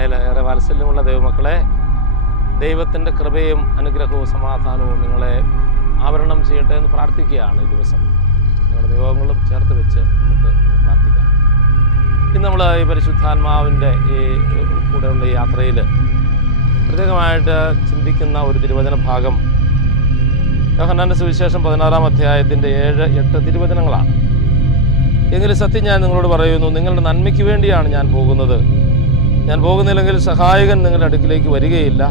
ഏറെ വാത്സല്യമുള്ള ദൈവമക്കളെ ദൈവത്തിന്റെ കൃപയും അനുഗ്രഹവും സമാധാനവും നിങ്ങളെ ആവരണം ചെയ്യട്ടെ എന്ന് പ്രാർത്ഥിക്കുകയാണ് ഈ ദിവസം. നിങ്ങളുടെ ദൈവങ്ങളും ചേർത്ത് വെച്ച് നമുക്ക് പ്രാർത്ഥിക്കാം. ഇന്ന് നമ്മൾ ഈ പരിശുദ്ധാത്മാവിന്റെ ഈ കൂടെയുള്ള യാത്രയിൽ പ്രത്യേകമായിട്ട് ചിന്തിക്കുന്ന ഒരു തിരുവചന ഭാഗം യോഹന്നാന്റെ സുവിശേഷം പതിനാറാം അധ്യായത്തിന്റെ ഏഴ് എട്ട് തിരുവചനങ്ങളാണ്. എങ്കിലും സത്യം ഞാൻ നിങ്ങളോട് പറയുന്നു നിങ്ങളുടെ നന്മയ്ക്ക് വേണ്ടിയാണ് ഞാൻ പോകുന്നത്. ഞാൻ പോകുന്നില്ലെങ്കിൽ സഹായകൻ നിങ്ങളുടെ അടുക്കിലേക്ക് വരികയില്ല.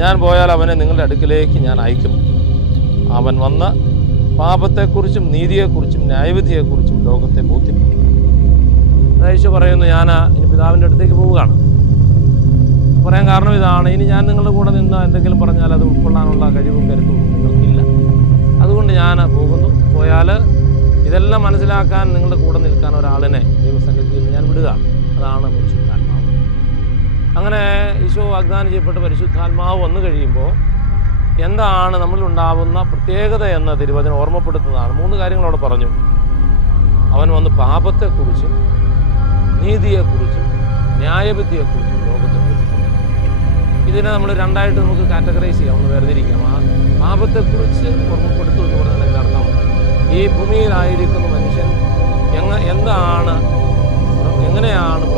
ഞാൻ പോയാൽ അവനെ നിങ്ങളുടെ അടുക്കിലേക്ക് ഞാൻ അയക്കും. അവൻ വന്ന് പാപത്തെക്കുറിച്ചും നീതിയെക്കുറിച്ചും ന്യായവിധിയെക്കുറിച്ചും ലോകത്തെ ബോധ്യപ്പെടുത്തും. യേശു പറയുന്നു ഞാൻ ഇനി പിതാവിന്റെ അടുത്തേക്ക് പോവുകയാണ്. പറയാൻ കാരണം ഇതാണ് ഇനി ഞാൻ നിങ്ങളുടെ കൂടെ നിന്ന് എന്തെങ്കിലും പറഞ്ഞാൽ അത് ഉൾക്കൊള്ളാനുള്ള കഴിവും കരുത്തും നിങ്ങൾക്കില്ല. അതുകൊണ്ട് ഞാൻ പോകുന്നു. പോയാൽ ഇതെല്ലാം മനസ്സിലാക്കാൻ നിങ്ങളുടെ കൂടെ നിൽക്കാൻ ഒരാളിനെ ദൈവസന്നിധിയിൽ ഞാൻ വിടുക അതാണ് പരിശുദ്ധാത്മാവ്. അങ്ങനെ ഈശോ വാഗ്ദാനം ചെയ്യപ്പെട്ട പരിശുദ്ധാത്മാവ് വന്നു കഴിയുമ്പോൾ എന്താണ് നമ്മളിലുണ്ടാവുന്ന പ്രത്യേകത എന്ന തിരുവചനം ഓർമ്മപ്പെടുത്തുന്നതാണ്. മൂന്ന് കാര്യങ്ങൾ അവിടെ പറഞ്ഞു. അവൻ വന്ന് പാപത്തെക്കുറിച്ച് നീതിയെക്കുറിച്ചും ന്യായവിദ്യയെക്കുറിച്ചും ലോകത്തെ ബോധിപ്പിക്കുന്നു. ഇതിനെ നമ്മൾ രണ്ടായിട്ട് നമുക്ക് കാറ്റഗറൈസ് ചെയ്യാം. ഒന്ന് വേർതിരിക്കാം. ആ പാപത്തെക്കുറിച്ച് ഓർമ്മപ്പെടുത്തു എന്ന് പറഞ്ഞാൽ എന്റെ അർത്ഥം ഈ ഭൂമിയിലായിരിക്കുന്ന മനുഷ്യൻ എങ്ങ എന്താണ് എങ്ങനെയാണ്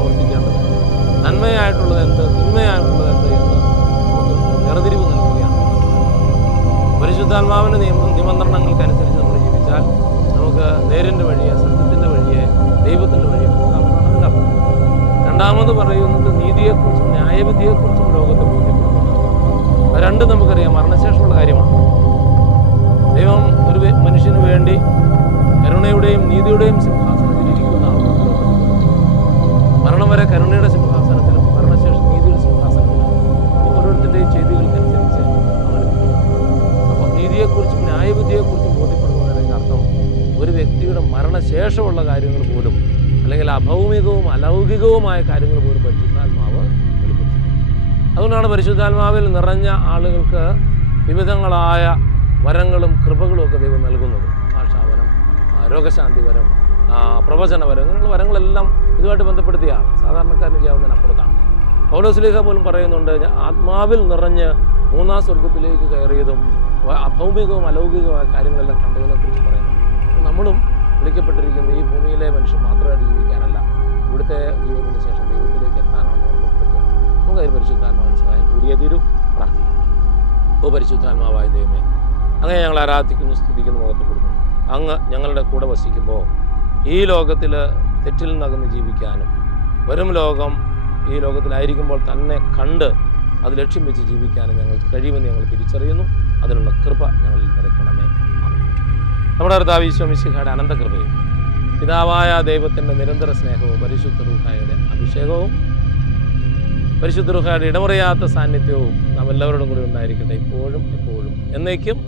നന്മയായിട്ടുള്ളത് എന്ത്? തിന്മയായിട്ടുള്ളത് എന്ത് എന്ന് വേർതിരിവ് നൽകുകയാണ്. പരിശുദ്ധാത്മാവിന്റെ നിയമ നിബന്ധനകൾക്കനുസരിച്ച് നമ്മൾ ജീവിച്ചാൽ നമുക്ക് നേരിന്റെ വഴിയെ സത്യത്തിന്റെ വഴിയെ ദൈവത്തിന്റെ വഴിയെ അതിന്റെ അർത്ഥം. രണ്ടാമത് പറയുന്നത് നീതിയെക്കുറിച്ചും ന്യായവിധിയെക്കുറിച്ചും ലോകത്തെ ബോധ്യപ്പെടുത്തുന്നത് രണ്ടും നമുക്കറിയാം. മരണശേഷമുള്ള കാര്യമാണ്. ദൈവം ഒരു മനുഷ്യന് വേണ്ടി കരുണയുടെയും നീതിയുടെയും സിംഹാസനത്തിൽ വ്യക്തിയുടെ മരണശേഷമുള്ള കാര്യങ്ങൾ പോലും അല്ലെങ്കിൽ അഭൗമികവും അലൗകികവുമായ കാര്യങ്ങൾ പോലും പരിശുദ്ധാത്മാവ് അതുകൊണ്ടാണ് പരിശുദ്ധാത്മാവിൽ നിറഞ്ഞ ആളുകൾക്ക് വിവിധങ്ങളായ വരങ്ങളും കൃപകളും ഒക്കെ ദൈവം നൽകുന്നത്. ഭാഷാവരം രോഗശാന്തി വരം പ്രവചനവരം പ്രവചന വരം ഇങ്ങനെയുള്ള വരങ്ങളെല്ലാം ഇതുമായിട്ട് ബന്ധപ്പെടുത്തിയാണ്. സാധാരണക്കാരന് ചെയ്യാവുന്നതിനപ്പുറത്താണ്. പൗലോസ്ലീഹ പോലും പറയുന്നുണ്ട് ആത്മാവിൽ നിറഞ്ഞ് മൂന്നാം സ്വർഗത്തിലേക്ക് കയറിയതും അഭൗമികവും അലൗകികവുമായ കാര്യങ്ങളെല്ലാം കണ്ടതിനെക്കുറിച്ച് പറയുന്നു. നമ്മളും വിളിക്കപ്പെട്ടിരിക്കുന്ന ഈ ഭൂമിയിലെ മനുഷ്യൻ മാത്രമായിട്ട് ജീവിക്കാനല്ല ഇവിടുത്തെ ജീവിതത്തിന് ശേഷം ദൈവത്തിലേക്ക് എത്താനാണ് ഓർമ്മപ്പെടുത്തുക നമുക്ക് അതിന് പരിശുദ്ധാത്മാവിന് സഹായം കൂടിയേ തീരു പ്രാർത്ഥിക്കാം. ഓ പരിശുദ്ധാത്മാവായ ദൈവമേ അങ്ങനെ ഞങ്ങൾ ആരാധിക്കുന്നു സ്തുതിക്കുന്നു മുഖത്തപ്പെടുന്നു അങ്ങ് ഞങ്ങളുടെ കൂടെ വസിക്കുമ്പോൾ ഈ ലോകത്തിൽ തെറ്റിൽ നകന്ന് ജീവിക്കാനും വരും ലോകം ഈ ലോകത്തിലായിരിക്കുമ്പോൾ തന്നെ കണ്ട് അത് ലക്ഷ്യം വെച്ച് ജീവിക്കാനും ഞങ്ങൾക്ക് കഴിയുമെന്ന് ഞങ്ങൾ തിരിച്ചറിയുന്നു. അതിനുള്ള കൃപ. നമ്മുടെ കർത്താവ് ഈശ്വമിശിഖയുടെ അനന്തകൃപയും പിതാവായ ദൈവത്തിന്റെ നിരന്തര സ്നേഹവും പരിശുദ്ധ റൂഹായുടെ അഭിഷേകവും പരിശുദ്ധ റുഹായുടെ ഇടമുറിയാത്ത സാന്നിധ്യവും നാം എല്ലാവരോടും കൂടി ഉണ്ടായിരിക്കട്ടെ ഇപ്പോഴും എപ്പോഴും എന്നേക്കും